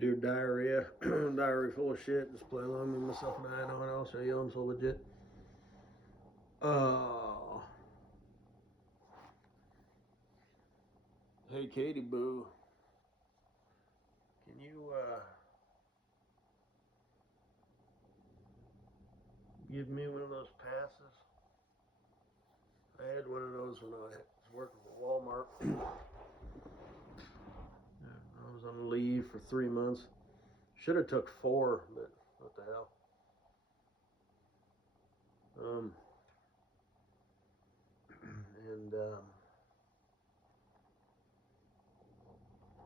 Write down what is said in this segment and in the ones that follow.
Dude, diarrhea. Diarrhea full of shit. Just play along with myself and I know what else. Show you I'm so legit. Oh. Hey, Katie Boo. Can you give me one of those passes? I had one of those when I was working for Walmart. I was on leave for 3 months. Should have took 4, but what the hell. And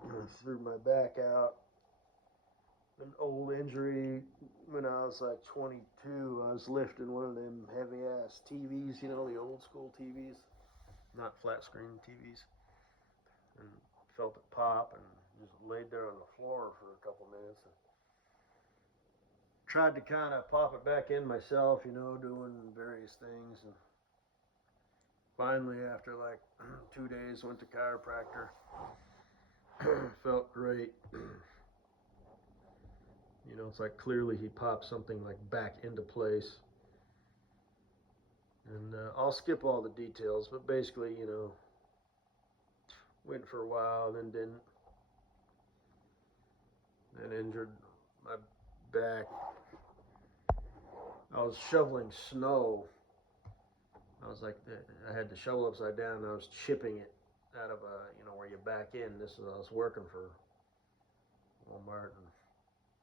I threw my back out. An old injury when I was like 22. I was lifting one of them heavy ass TVs, you know, the old school TVs, not flat screen TVs, and felt it pop and just laid there on the floor for a couple minutes and tried to kind of pop it back in myself, you know, doing various things. And finally, after like 2 days, went to chiropractor. Felt great. You know, it's like clearly he popped something like back into place. And I'll skip all the details, but basically, you know, went for a while, then didn't. Then injured my back. I was shoveling snow. I was like, I had the shovel upside down, and I was chipping it out of you know, where you back in. This was I was working for Walmart, and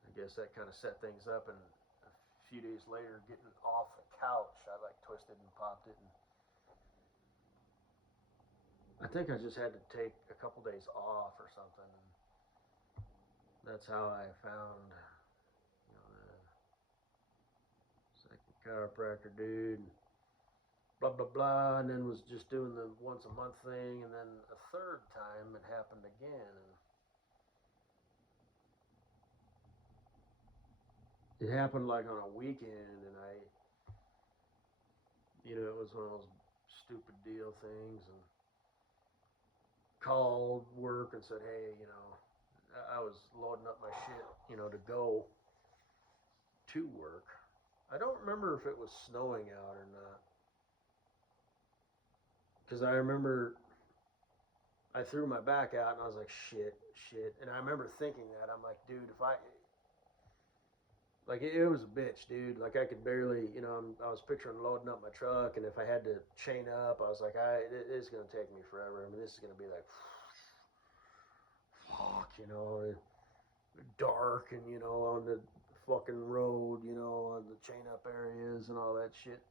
I guess that kind of set things up. And a few days later, getting off the couch, I like twisted and popped it, and I think I just had to take a couple days off or something. And that's how I found, you know, the second chiropractor dude. And blah blah blah, and then was just doing the once a month thing, and then a third time it happened again, and it happened like on a weekend, and I, you know, it was one of those stupid deal things, and called work and said, hey, you know, I was loading up my shit, you know, to go to work. I don't remember if it was snowing out or not, because I remember I threw my back out and I was like, shit, shit. And I remember thinking that. I'm like, dude, if I, like, it was a bitch, dude. Like, I could barely, you know, I was picturing loading up my truck, and if I had to chain up, I was like, it's going to take me forever. I mean, this is going to be like, fuck, you know, dark and, you know, on the fucking road, you know, on the chain up areas and all that shit.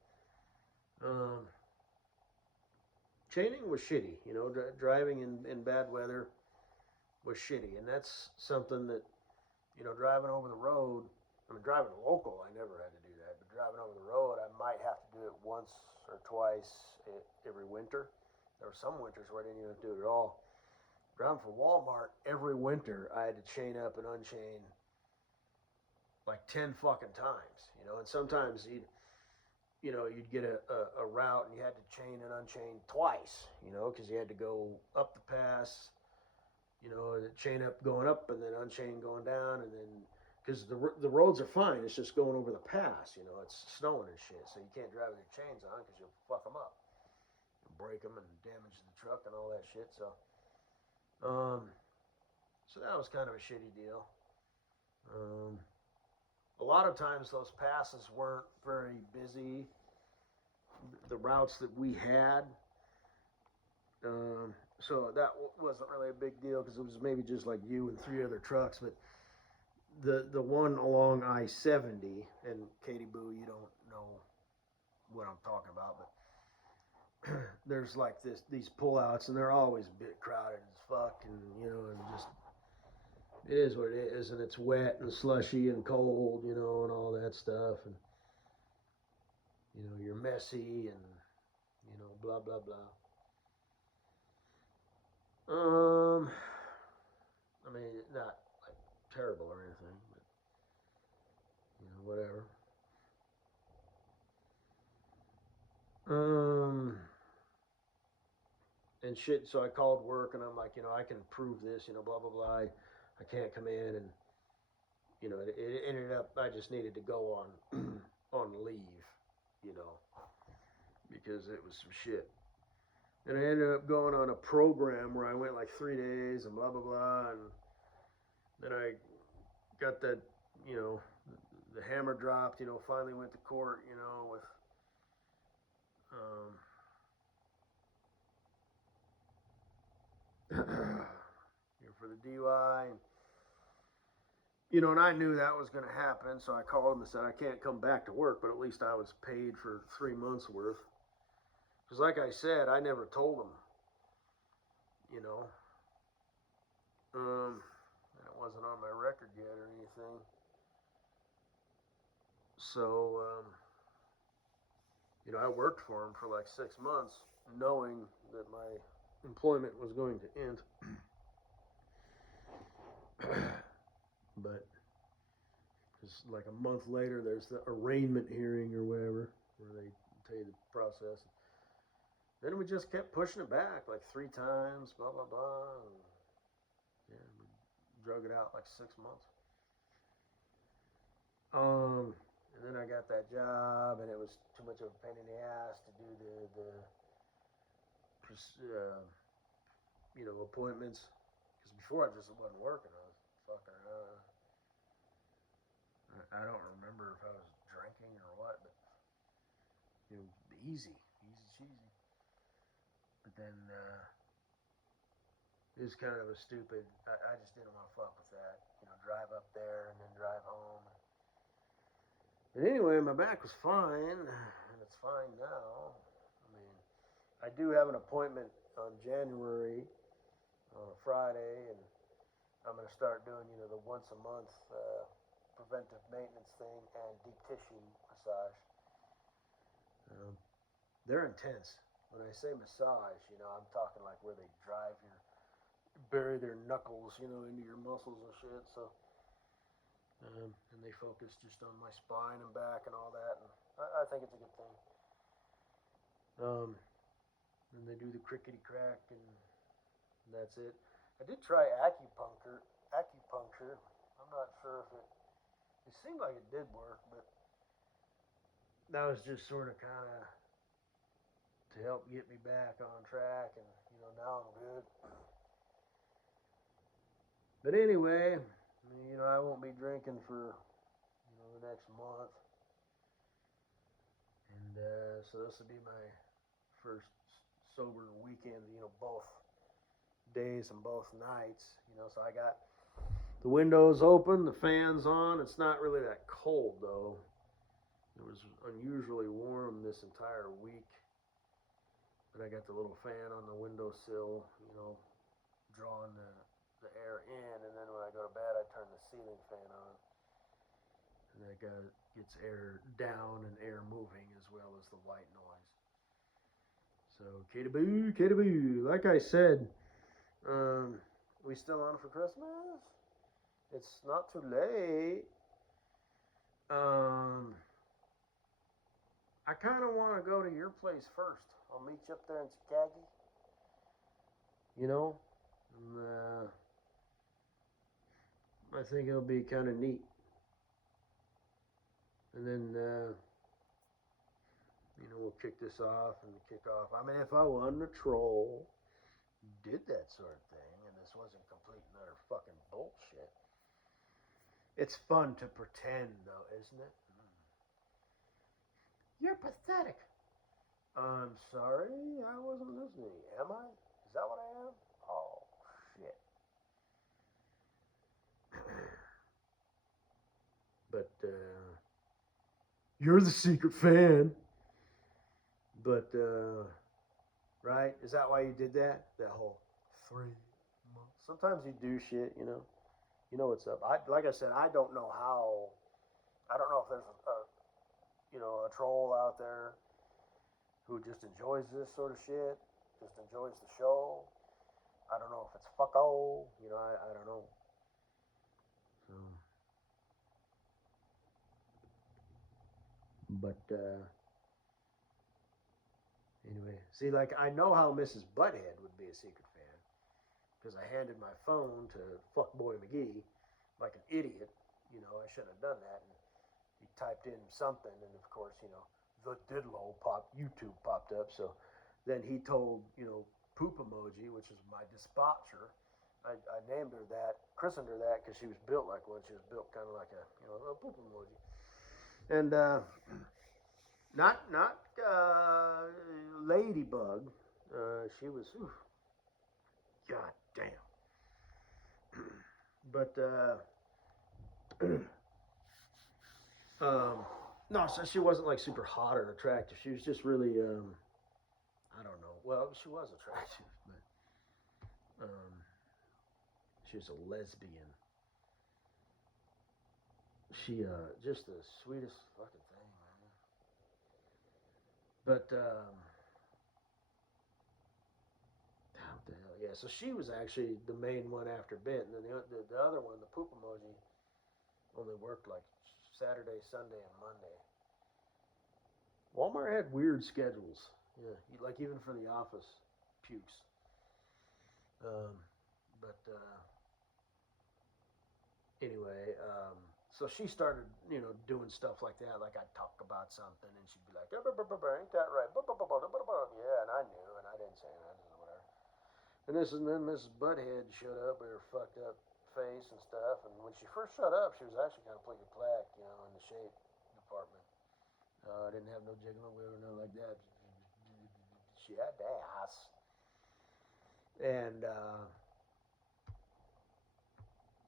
Um, Chaining was shitty, you know, driving in bad weather was shitty. And that's something that, you know, driving over the road, I mean, driving local, I never had to do that. But driving over the road, I might have to do it once or twice every winter. There were some winters where I didn't even do it at all. Driving for Walmart, every winter, I had to chain up and unchain like 10 fucking times, you know. And sometimes you know, you'd get a route and you had to chain and unchain twice, you know, because you had to go up the pass, you know, the chain up going up and then unchain going down, and then because the roads are fine, it's just going over the pass, you know, it's snowing and shit, so you can't drive with your chains on because you'll fuck them up, and break them and damage the truck and all that shit. Um, so that was kind of a shitty deal. Um, a lot of times those passes weren't very busy. The routes that we had, so that wasn't really a big deal because it was maybe just like you and 3 other trucks. But the one along I-70, and Katie Boo, you don't know what I'm talking about, but there's like these pullouts, and they're always a bit crowded as fuck, and you know, and just it is what it is, and it's wet and slushy and cold, you know, and all that stuff, and you know, you're messy, and you know, blah blah blah. Um, I mean, not like terrible or anything, but you know, whatever. Um, and shit. So I called work, and I'm like, you know, I can prove this, you know, blah blah blah. I can't come in, and you know, it ended up I just needed to go on on leave, you know, because it was some shit. And I ended up going on a program where I went like 3 days and blah blah blah, and then I got that, you know, the hammer dropped. You know, finally went to court. You know, with you know, for the DUI, and you know, and I knew that was going to happen, so I called him and said I can't come back to work, but at least I was paid for 3 months worth. Because, like I said, I never told him, you know, and it wasn't on my record yet or anything. So, you know, I worked for him for like 6 months, knowing that my employment was going to end. But just like a month later, there's the arraignment hearing or whatever, where they tell you the process. Then we just kept pushing it back like 3 times, blah blah blah. And yeah, we drug it out like 6 months. And then I got that job, and it was too much of a pain in the ass to do you know, appointments. Because before I just wasn't working, I was fucking around. I don't remember if I was drinking or what, but you know, easy cheesy. But then it was kind of a stupid. I just didn't want to fuck with that. You know, drive up there and then drive home. And anyway, my back was fine, and it's fine now. I mean, I do have an appointment on January on a Friday, and I'm going to start doing, you know, the once a month preventive maintenance thing and deep tissue massage. They're intense. When I say massage, you know, I'm talking like where they bury their knuckles, you know, into your muscles and shit. So, and they focus just on my spine and back and all that, and I think it's a good thing. And they do the crickety crack, and that's it. I did try acupuncture. I'm not sure if it seemed like it did work, but that was just sort of kind of to help get me back on track, and you know, now I'm good. But anyway, you know, I won't be drinking for, you know, the next month, and so this will be my first sober weekend. You know, both days and both nights. You know, so I got the windows open, the fans on. It's not really that cold though. It was unusually warm this entire week. But I got the little fan on the windowsill, you know, drawing the air in, and then when I go to bed, I turn the ceiling fan on. And that gets air down and air moving as well as the white noise. So, Kay-Dee-boo, Kay-Dee-boo. Like I said, we still on for Christmas? It's not too late. I kind of want to go to your place first. I'll meet you up there in Chicago. You know? And, I think it'll be kind of neat. And then, you know, we'll kick this off and kick off. I mean, if I wasn't a troll, did that sort of thing, and this wasn't complete and utter fucking bullshit. It's fun to pretend, though, isn't it? You're pathetic. I'm sorry, I wasn't listening. Am I? Is that what I am? Oh, shit. But, you're the secret fan. But, right? Is that why you did that? That whole 3 months. Sometimes you do shit, you know. You know what's up. Like I said, I don't know how. I don't know if there's a troll out there who just enjoys this sort of shit, just enjoys the show. I don't know if it's fucko, you know, I don't know. So, but anyway, see, like I know how Mrs. Butthead would be a secret fan because I handed my phone to Fuckboy McGee like an idiot, I should have done that. And he typed in something, and of course, the YouTube popped up. So then he told, poop emoji, which is my dispatcher. I named her that, christened her that because she was built like one. She was built kind of like a poop emoji. And not ladybug. She was, oof, god damn. But no, so she wasn't like super hot or attractive. She was just really, I don't know. Well, she was attractive, but she was a lesbian. She just the sweetest fucking thing, man. But what the hell? Yeah, so she was actually the main one after Bent, and then the other one, the poop emoji, only worked like Saturday, Sunday, and Monday. Walmart had weird schedules. Yeah, like even for the office, pukes. Um, but anyway, so she started, doing stuff like that. Like I'd talk about something, and she'd be like, "Ain't that right?" Yeah, and I knew, and I didn't say nothing, whatever. And then Mrs. Butthead showed up with her fucked up face and stuff. And when she first showed up, she was actually kind of playing black, in the shape department. I didn't have no jiggling wheel or nothing like that. She had ass, and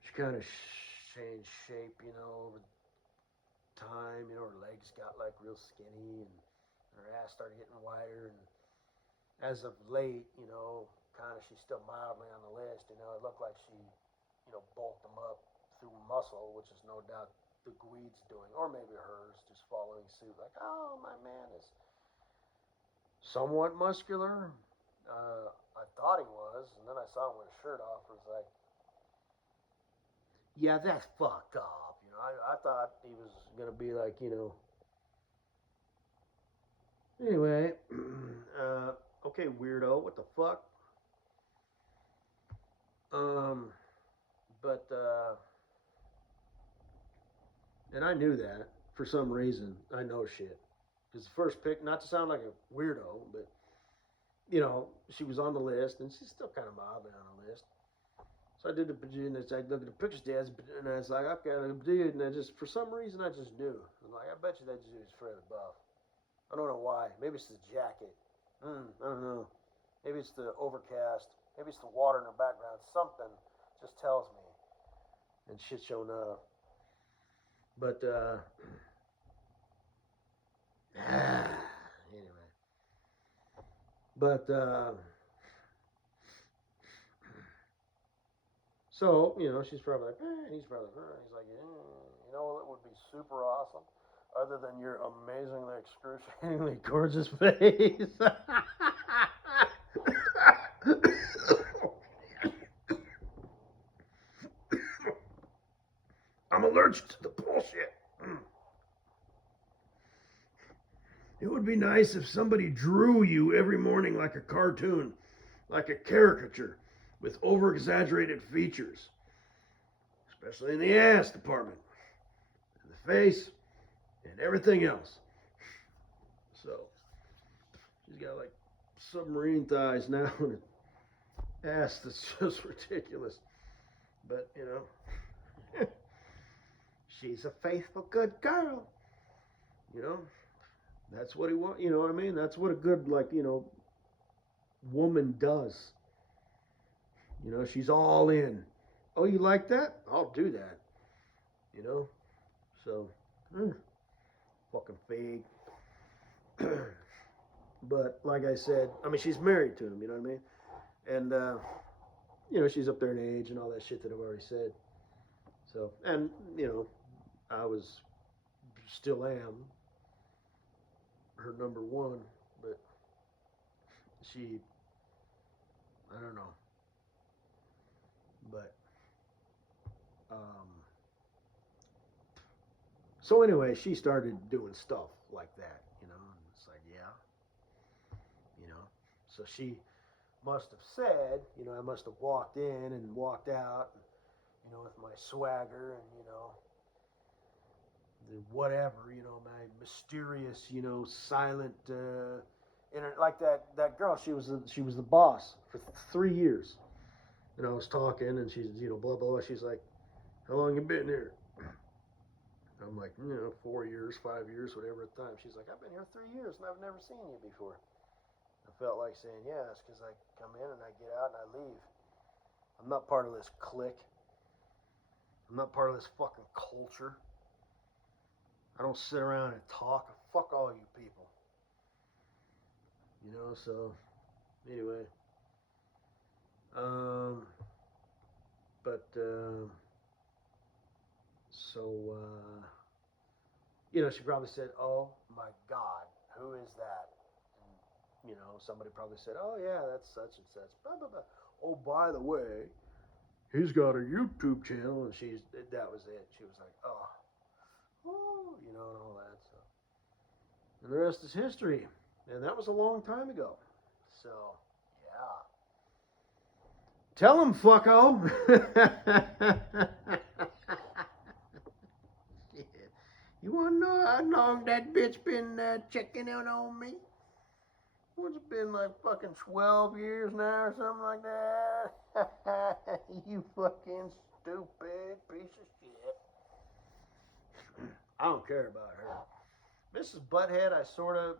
she kind of changed shape, over time. Her legs got like real skinny, and her ass started getting wider. And as of late, kind of she's still mildly on the list. It looked like she, bulked them up through muscle, which is no doubt the Gweed's doing, or maybe hers, just following suit. Like, oh, my man is somewhat muscular. I thought he was, and then I saw him with his shirt off. I was like, yeah, that's fucked up. I thought he was gonna be like, Anyway, okay, weirdo, what the fuck? Um, but and I knew that for some reason. I know shit because the first pick, not to sound like a weirdo, but she was on the list, and she's still kind of mildly on the list. So I did the and I looked at the pictures, and I was like, I've got a dude, and I just for some reason I just knew. I'm like, I bet you that dude's fairly buff. I don't know why. Maybe it's the jacket. I don't know. Maybe it's the overcast. Maybe it's the water in the background. Something just tells me. And shit showing up. But anyway. But so she's probably like, he's probably like, he's like, it would be super awesome. Other than your amazingly, excruciatingly gorgeous face. I'm allergic to the bullshit. It would be nice if somebody drew you every morning like a cartoon, like a caricature, with over exaggerated features, especially in the ass department, and the face, and everything else. So, she's got like submarine thighs now and an ass that's just ridiculous. But, she's a faithful, good girl. You know, that's what he wants. You know what I mean? That's what a good, like, woman does. She's all in. Oh, you like that? I'll do that. You know? So, fucking fake. But, like I said, I mean, she's married to him, you know what I mean? And, she's up there in age and all that shit that I've already said. So, and, I still am her number one, but she, I don't know. But, so anyway, she started doing stuff like that, and it's like, yeah, you know. So she must have said, I must have walked in and walked out, with my swagger and, whatever, my mysterious, silent, like that girl. She was the boss for 3 years. I was talking, and she's, blah blah blah. She's like, "How long you been here?" I'm like, 4 years, 5 years, whatever at the time. She's like, "I've been here 3 years, and I've never seen you before." I felt like saying, "Yeah, it's because I come in and I get out and I leave. I'm not part of this clique. I'm not part of this fucking culture. I don't sit around and talk. Fuck all you people." So anyway. Um, but, so, she probably said, "Oh my God, who is that?" And, somebody probably said, "Oh yeah, that's such and such. Blah, blah, blah. Oh, by the way, he's got a YouTube channel," and that was it. She was like, oh, and all that stuff. And the rest is history. And that was a long time ago. So, yeah. Tell him, fucko. You want to know how long that bitch been checking in on me? What's it been, like fucking 12 years now or something like that? You fucking stupid piece of shit. I don't care about her. Mrs. Butthead, I sort of,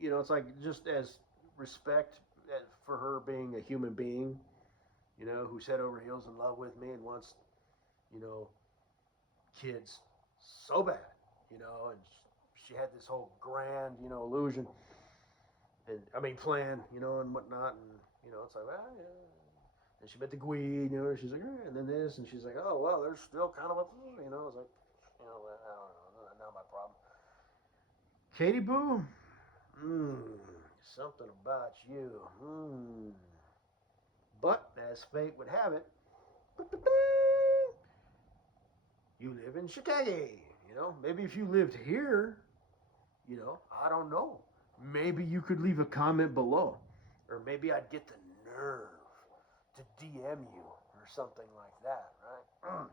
it's like just as respect for her being a human being, who's head over heels in love with me and wants, kids so bad, and she had this whole grand, illusion, and plan, and whatnot, and it's like, well, yeah. And she met the Gwee, she's like, and then this, and she's like, oh well, there's still kind of a, it's like, I don't know, not my problem. Katie Boo, something about you, But as fate would have it, you live in Chicago. Maybe if you lived here, I don't know. Maybe you could leave a comment below. Or maybe I'd get the nerve to DM you or something like that, right?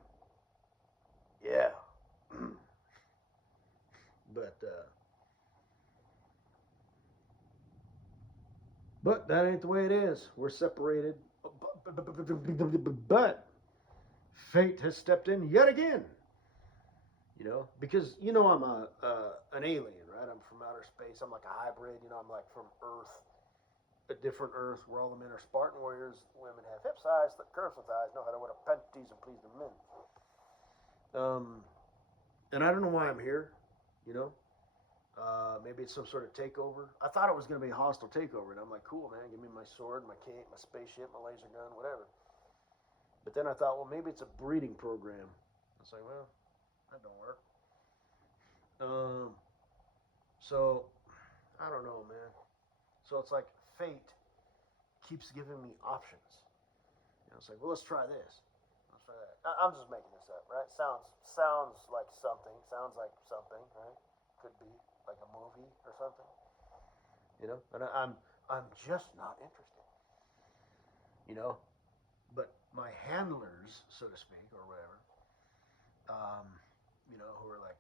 Yeah. But that ain't the way it is. We're separated. But fate has stepped in yet again. Because I'm an alien, right? I'm from outer space. I'm like a hybrid. I'm like from Earth, a different Earth where all the men are Spartan warriors. Women have hip size, curves with eyes, know how to wear panties and please the men. And I don't know why I'm here. Maybe it's some sort of takeover. I thought it was going to be a hostile takeover, and I'm like, cool, man. Give me my sword, my cape, my spaceship, my laser gun, whatever. But then I thought, well, maybe it's a breeding program. I was like, well, that don't work. So I don't know, man. So it's like fate keeps giving me options. It's like, well, let's try this. Let's try that. I'm just making this up, right? Sounds like something. Sounds like something, right? Could be like a movie or something. And I'm just not interested. But my handlers, so to speak, or whatever, who are like,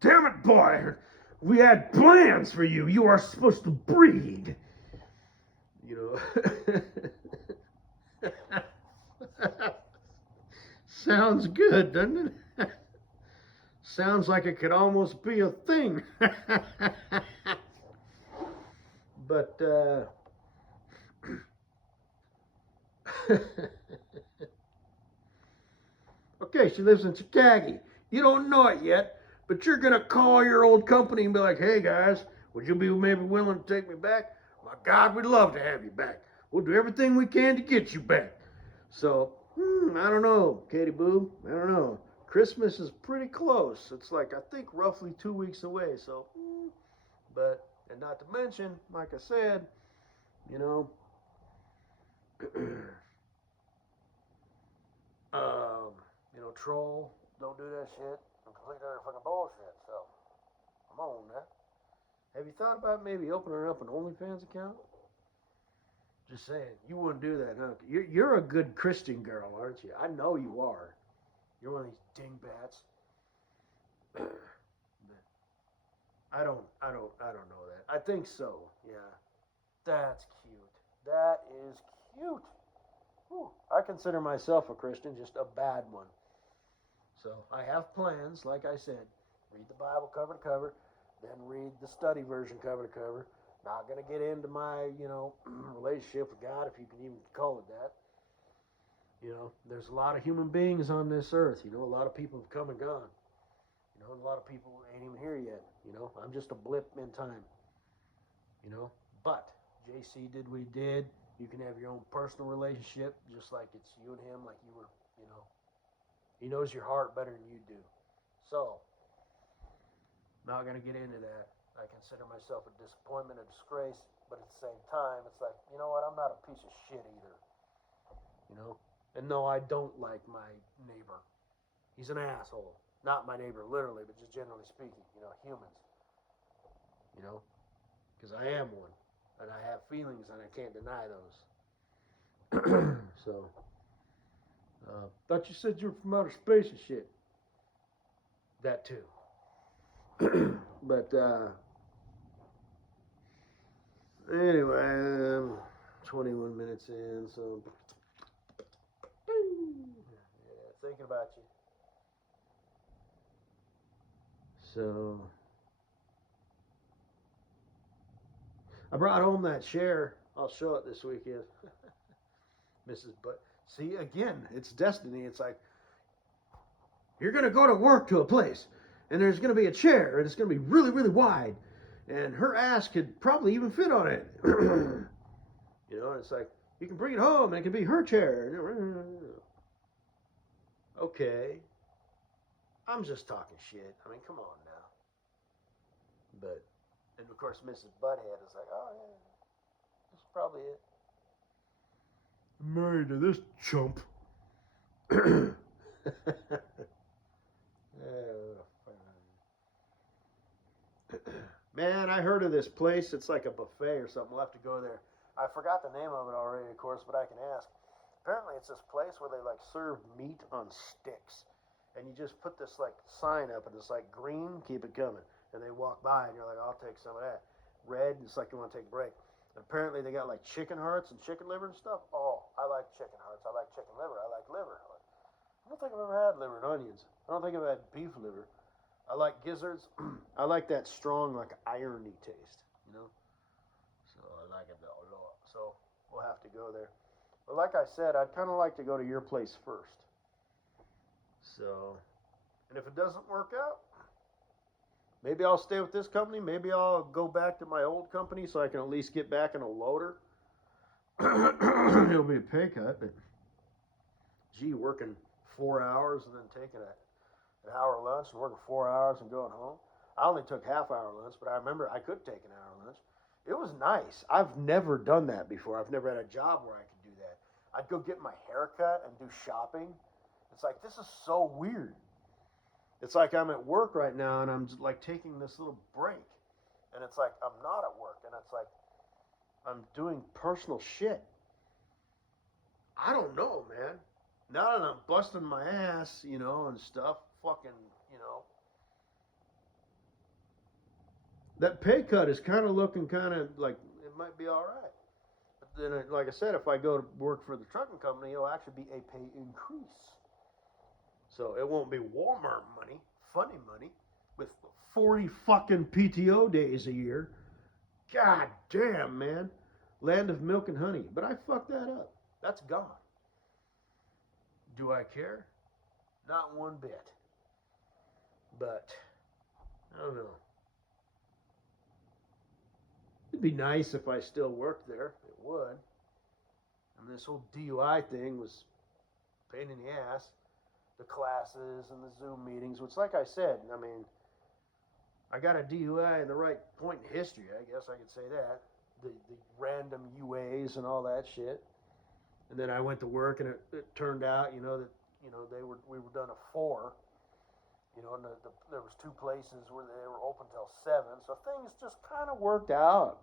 damn it, boy, we had plans for you. You are supposed to breed. Sounds good, doesn't it? Sounds like it could almost be a thing. But, okay, she lives in Chicago. You don't know it yet, but you're going to call your old company and be like, hey, guys, would you be maybe willing to take me back? My God, we'd love to have you back. We'll do everything we can to get you back. So, I don't know, Katie Boo. I don't know. Christmas is pretty close. It's like, I think, roughly 2 weeks away. So, but, and not to mention, like I said, troll, don't do that shit. I'm completely utter fucking bullshit. So, I'm on that. Have you thought about maybe opening up an OnlyFans account? Just saying, you wouldn't do that, huh? You're a good Christian girl, aren't you? I know you are. You're one of these dingbats. But I don't know that. I think so. Yeah. That's cute. That is cute. Whew. I consider myself a Christian, just a bad one. So I have plans, like I said, read the Bible cover to cover, then read the study version cover to cover. Not going to get into my, relationship with God, if you can even call it that. There's a lot of human beings on this earth. A lot of people have come and gone. A lot of people ain't even here yet. I'm just a blip in time. But JC did what he did. You can have your own personal relationship, just like it's you and him, like you were, He knows your heart better than you do. So, not going to get into that. I consider myself a disappointment, a disgrace, but at the same time, it's like, you know what? I'm not a piece of shit either. And no, I don't like my neighbor. He's an asshole. Not my neighbor, literally, but just generally speaking, humans. Because I am one. And I have feelings, and I can't deny those. So, thought you said you were from outer space and shit. That too. But, anyway, 21 minutes in, so. Yeah, thinking about you. So, I brought home that chair. I'll show it this weekend. Mrs. But see, again, it's destiny. It's like, you're going to go to work to a place, and there's going to be a chair, and it's going to be really, really wide, and her ass could probably even fit on it. And it's like, you can bring it home, and it can be her chair. Okay. I'm just talking shit. I mean, come on now. But, and of course, Mrs. Butthead is like, oh, yeah, that's probably it. I'm married to this chump. Man, I heard of this place. It's like a buffet or something. We'll have to go there. I forgot the name of it already, of course, but I can ask. Apparently, it's this place where they like serve meat on sticks, and you just put this like sign up, and it's like green, keep it coming, and they walk by, and you're like, I'll take some of that. Red, it's like you want to take a break. And apparently, they got like chicken hearts and chicken liver and stuff. Oh, I like chicken hearts. I like chicken liver. I like liver. I don't think I've ever had liver and onions. I don't think I've had beef liver. I like gizzards. I like that strong, like irony taste, So I like it a lot. So we'll have to go there. But like I said, I'd kind of like to go to your place first. So, and if it doesn't work out, maybe I'll stay with this company. Maybe I'll go back to my old company so I can at least get back in a loader. It'll be a pay cut, but gee, working 4 hours and then taking an hour lunch and working 4 hours and going home. I only took half-hour lunch, but I remember I could take an hour lunch. It was nice. I've never done that before. I've never had a job where I could do that. I'd go get my hair cut and do shopping. It's like, this is so weird. It's like I'm at work right now and I'm just like taking this little break. And it's like I'm not at work. And it's like I'm doing personal shit. I don't know, man. Now that I'm busting my ass, and stuff, fucking, that pay cut is kind of looking kind of like it might be all right. But then, like I said, if I go to work for the trucking company, it'll actually be a pay increase. So it won't be Walmart money, funny money, with 40 fucking PTO days a year. God damn, man. Land of milk and honey. But I fucked that up. That's gone. Do I care? Not one bit. But, I don't know. It'd be nice if I still worked there. It would. And this whole DUI thing was a pain in the ass. The classes and the Zoom meetings, which, like I said, I mean, I got a DUI in the right point in history, I guess I could say that. The random UAs and all that shit. And then I went to work, and it turned out, that we were done at 4. And there was 2 places where they were open till 7. So things just kind of worked out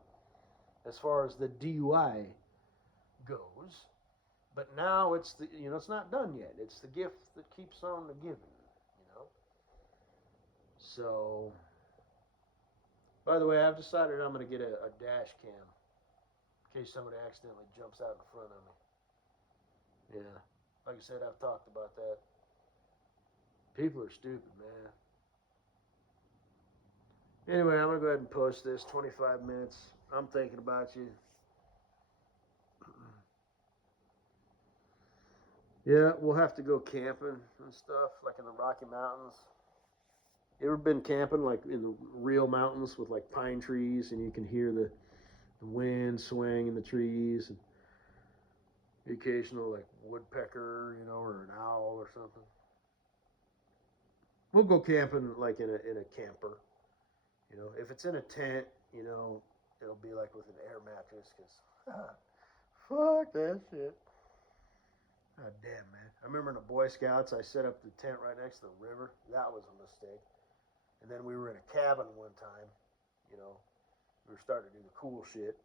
as far as the DUI goes. But now it's the, it's not done yet. It's the gift that keeps on the giving, you know. So, by the way, I've decided I'm going to get a dash cam in case somebody accidentally jumps out in front of me. Yeah, like I said, I've talked about that. People are stupid, man. Anyway, I'm gonna go ahead and post this. 25 minutes. I'm thinking about you. Yeah, we'll have to go camping and stuff, like in the Rocky Mountains. You ever been camping, like in the real mountains with like pine trees, and you can hear the wind swaying in the trees, and the occasional like woodpecker, or an owl or something. We'll go camping like in a camper. If it's in a tent, it'll be like with an air mattress, cause fuck that shit. God damn, man. I remember in the Boy Scouts, I set up the tent right next to the river. That was a mistake. And then we were in a cabin one time. You know, we were starting to do the cool shit.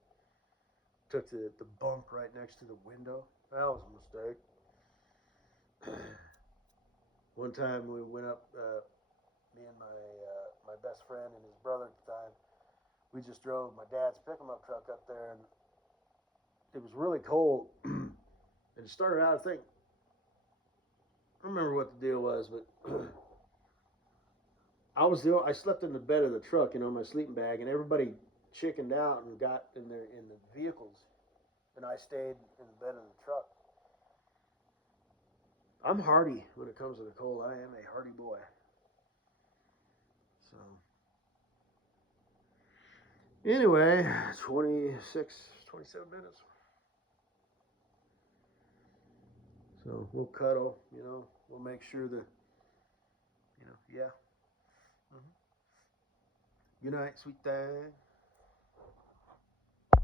Took the bunk right next to the window. That was a mistake. One time we went up, me and my best friend and his brother at the time. We just drove my dad's pick 'em up truck up there, and it was really cold. And it started out, I think, I don't remember what the deal was, but I slept in the bed of the truck, my sleeping bag, and everybody chickened out and got in the vehicles, and I stayed in the bed of the truck. I'm hardy when it comes to the cold. I am a hardy boy. So anyway, 27 minutes. So we'll cuddle, we'll make sure that, yeah. Mm-hmm. Good night, sweet thing.